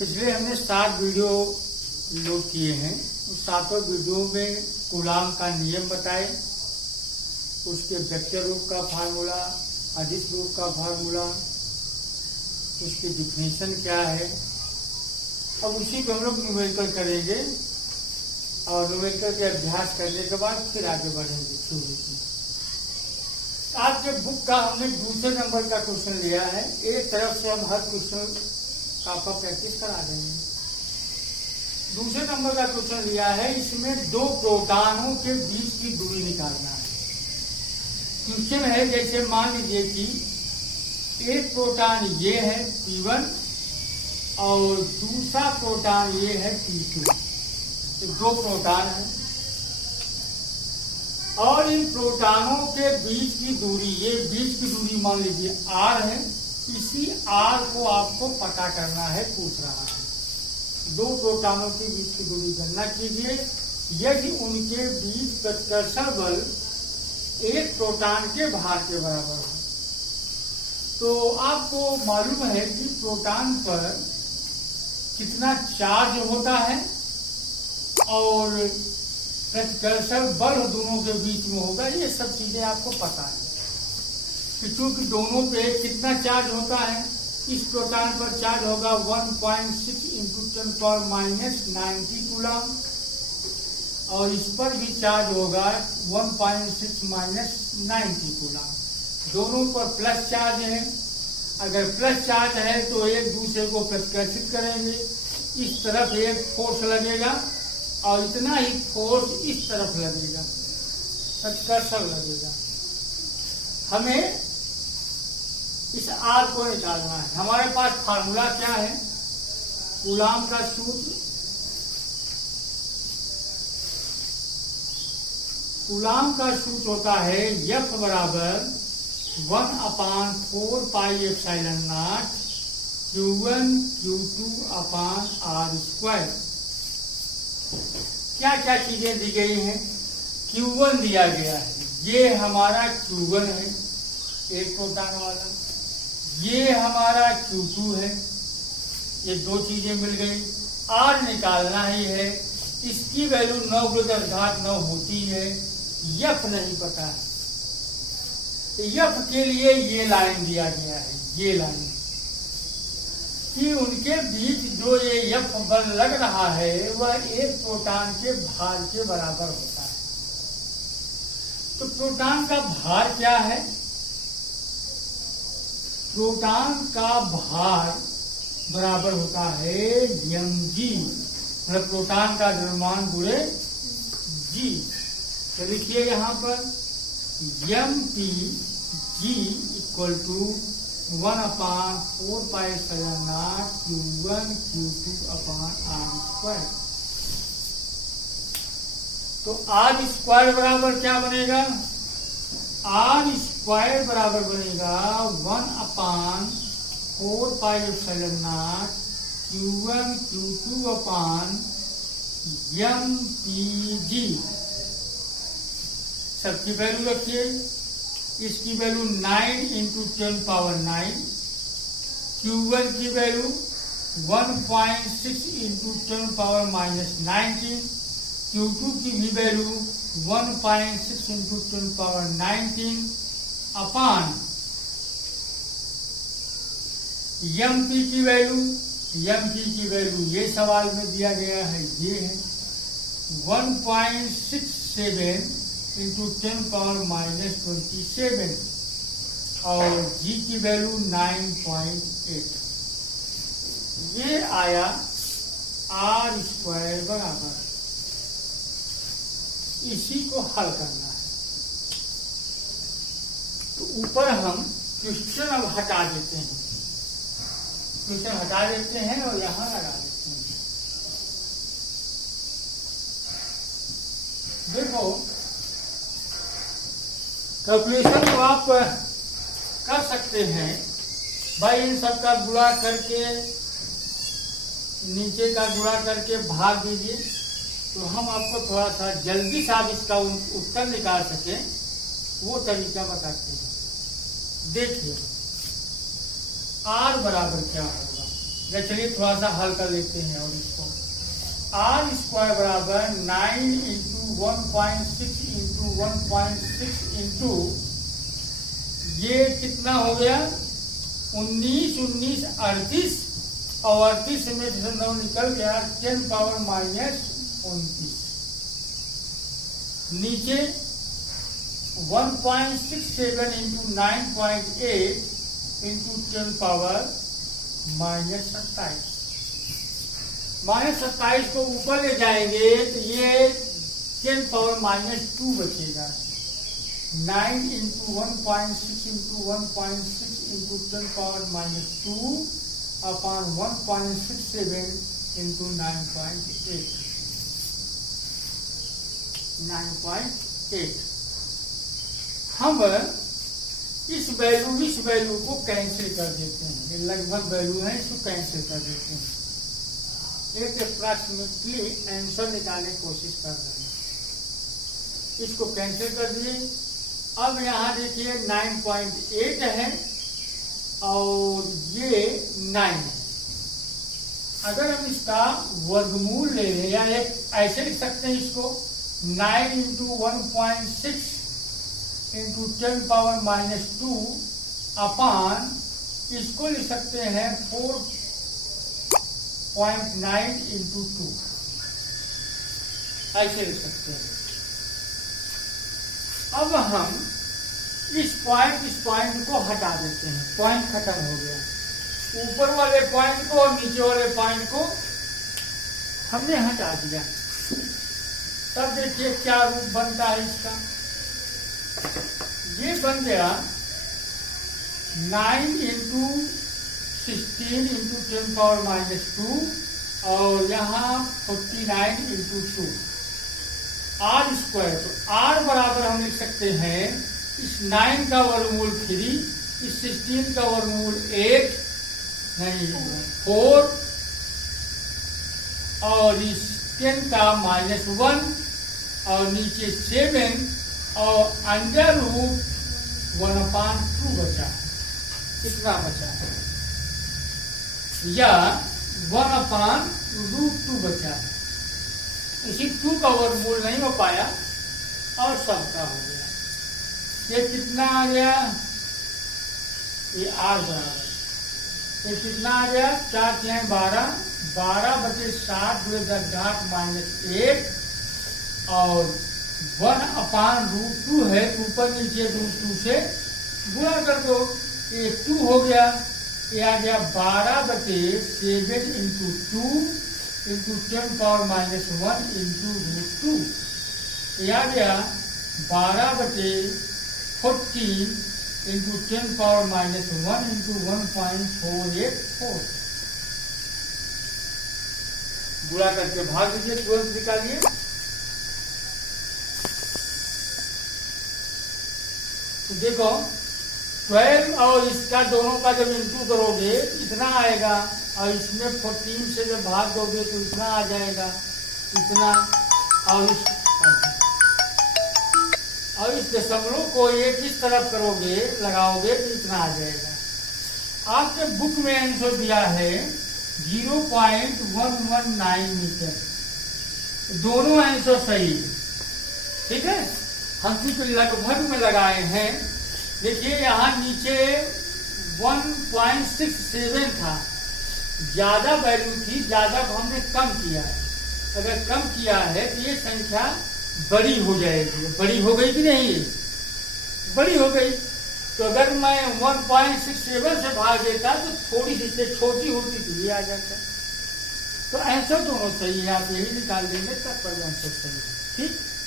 पिछले हमने 7 video load किए हैं। उस 7 वीडियो में कूलाम का नियम बताए, उसके वेक्टर रूप का फार्मूला, अदिश रूप का फार्मूला, उसकी डिफिनेशन क्या है। अब उसी को हम लोग न्यूमेरिकल करेंगे और न्यूमेरिकल के अभ्यास करने के बाद फिर आगे बढ़ेंगे थ्योरी की। आज के बुक का हमने दूसरे नंबर का क्वेश्चन लिया है। एक तरफ से हम हर क्वेश्चन का आपका प्रैक्टिस करा देंगे। दूसरे नंबर का क्वेश्चन लिया है, इसमें 2 प्रोटॉनों के बीच की दूरी निकालना है। क्वेश्चन है जैसे मान लीजिए कि एक प्रोटॉन ये है P1 और दूसरा प्रोटॉन ये है P2। तो 2 प्रोटॉन है और इन प्रोटॉनों के बीच की दूरी, ये बीच की दूरी मान लीजिए R है। इसी R को आपको पता करना है, पूछ रहा है। 2 प्रोटॉनों के बीच की दूरी गणना कीजिए। यदि उनके बीच प्रतिकर्षण बल एक प्रोटॉन के भार के बराबर हो, तो आपको मालूम है कि प्रोटॉन पर कितना चार्ज होता है और प्रतिकर्षण बल दोनों के बीच में होगा। ये सब चीजें आपको पता है कि चूंकि दोनों पे कितना चार्ज होता है। इस प्रोटॉन पर चार्ज होगा 1.6 × 10⁻90 कूलम और इस पर भी चार्ज होगा 1.6 - 90 कूलम। दोनों पर प्लस चार्ज है। अगर प्लस चार्ज है तो एक दूसरे को प्रतिकर्षित करेंगे। इस तरफ एक फोर्स लगेगा और इतना ही फोर्स इस तरफ लगेगा, प्रतिकर्षण लगेगा। हमें इस R को निकालना है। हमारे पास फार्मूला क्या है? कूलाम का सूत्र, कूलाम का सूत्र होता है F बराबर 1/4πε0 Q1 Q2/R²। क्या क्या चीजें दी गई हैं? Q1 दिया गया है, ये हमारा Q1 है, एक प्रोटॉन वाला। ये हमारा Q2 है, ये 2 चीजें मिल गई। R निकालना ही है। इसकी वैल्यू 9⁻9 होती है। F नहीं पता है, F के लिए ये लाइन दिया गया है, ये लाइन कि उनके बीच जो ये F बल लग रहा है वह एक प्रोटॉन के भार के बराबर होता है। तो प्रोटॉन का भार क्या है? प्रोटॉन का भार बराबर होता है mg, मतलब प्रोटॉन का द्रव्यमान गुणे g। तो लिखिए यहाँ पर mg = 1/4πε0 Q1 Q2/R²। तो R² बराबर क्या बनेगा? R² बराबर बनेगा 1/4πε0 Q1 Q2/mg। सबकी वैल्यू रखिए। इसकी वैल्यू 9 × 10⁻9, Q1 की वैल्यू 1.6 × 10⁻19, Q2 की भी वैल्यू 1.6 × 10⁻19 अपान mp की वैल्यू ये सवाल में दिया गया है, ये है 1.67 × 10⁻27 और g की वैल्यू 9.8। ये आया R² बराबर। इसी को हल करना है। तो ऊपर हम क्वेश्चन अब हटा देते हैं, क्वेश्चन हटा देते हैं और यहां लगा देते हैं। देखो, कैलकुलेशन तो आप कर सकते हैं भाई। इन सब का गुणा करके, नीचे का गुणा करके भाग दीजिए। तो हम आपको थोड़ा सा जल्दी से आप इसका उत्तर निकाल सके वो तरीका बताते हैं। देखिए R बराबर क्या होगा। या चलिए थोड़ा सा हल कर लेते हैं और इसको आर स्क्वायर बराबर 9 इंटू 1.6 इंटू 1.6 इंटू ये कितना हो गया 19 19 38 और 38 में से 9 निकल गया 10 पावर माइनस 29 नीचे 1.67 into 9.8 into 10 power minus 27 minus 27 को ऊपर ले जाएंगे तो ये 10 पावर माइनस 2 बचेगा 9 into 1.6 into 1.6 into 10 power minus 2 upon 1.67 into 9.8 हम इस वैल्यू को कैंसिल कर देते हैं ये लगभग वैल्यू है इसको कैंसिल कर देते हैं एक अप्रॉक्सीमेटली आंसर निकालने की कोशिश कर रहे हैं इसको कैंसिल कर दिए अब यहाँ देखिए 9.8 है और ये 9 है अगर हम इसका वर्गमूल ले लें या एक ऐसे लिख सकते हैं इसको 9 इंटू 1.6 इंटू 10 पावर माइनस 2 अपान इसको लिख सकते हैं 4.9 इंटू 2 ऐसे लिख सकते हैं अब हम इस पॉइंट को हटा देते हैं पॉइंट खत्म हो गया ऊपर वाले पॉइंट को और नीचे वाले पॉइंट को हमने हटा दिया तब देखिए क्या रूप बनता है इसका ये बन गया 9 इंटू 16 इंटू 10 पावर माइनस 2 और यहाँ 49 इंटू 2 आर स्क्वायर तो आर बराबर हम लिख सकते हैं इस 9 का वर्गमूल 3 इस 16 का वर्गमूल 8 नहीं 4 और इस 10 का माइनस 1 और नीचे 7 और अंडर रूट 1/2 बचा कितना बचा है या 1/√2 बचा है इसी 2 का वर्गमूल नहीं हो पाया और सबका हो गया ये कितना आ गया ये आर बराबर ये कितना आ गया 4 6 12 12/7 2 माइनस 1 और 1/√2 है ऊपर नीचे √2 से गुणा कर दो ये 2 हो गया ये आ गया 12/7 into 2 into 10 power minus 1 into √2 ये आ गया 12/14 इंटू 10 पावर माइनस 1 इंटू 1.484 गुणा करके भाग दीजिए तुरंत निकालिए देखो 12 और इसका दोनों का जब इंटू करोगे इतना आएगा और इसमें 14 से जब भाग दोगे तो इतना आ जाएगा इतना और इस दशमलव को एक इस तरफ करोगे लगाओगे तो इतना आ जाएगा आपके बुक में आंसर दिया है 0.119 मीटर दोनों आंसर सही है ठीक है हम तो लगभग में लगाए हैं देखिए यहाँ नीचे 1.67 था ज्यादा वैल्यू थी ज्यादा को हमने कम किया है अगर कम किया है तो ये संख्या बड़ी हो जाएगी बड़ी हो गई कि नहीं बड़ी हो गई तो अगर मैं 1.67 से भाग देता तो थोड़ी सी से छोटी होती तो ये आ जाता तो आंसर दोनों सही है आप यही निकाल देंगे तब पर आंसर सही है ठीक